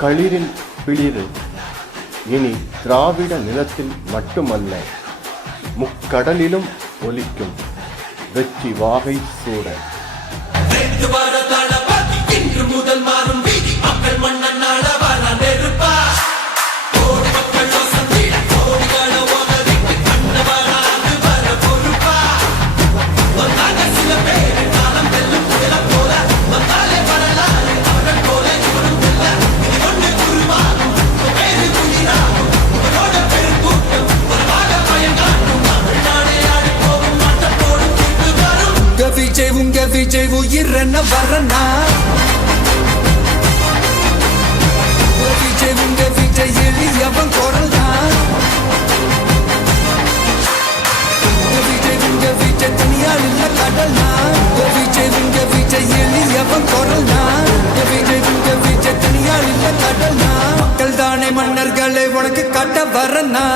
களிரின் பிளிரு இனி திராவிட நிலத்தில் மட்டுமல்ல, முக்கடலிலும் ஒலிக்கும் வெற்றி வாகை சூட. உங்க விஜய் உயிரன வரனா, உங்க விஜய் எளியவன் குரல் தான். உங்க விஜய் தனியால் இல்ல கடல்னா, உங்க விஜய் எளியவன் குரல் தான். உங்க விஜய் தனியால் இல்ல கடல்னா, மக்கள் தானே மன்னர்களை உனக்கு காட்ட வரனா.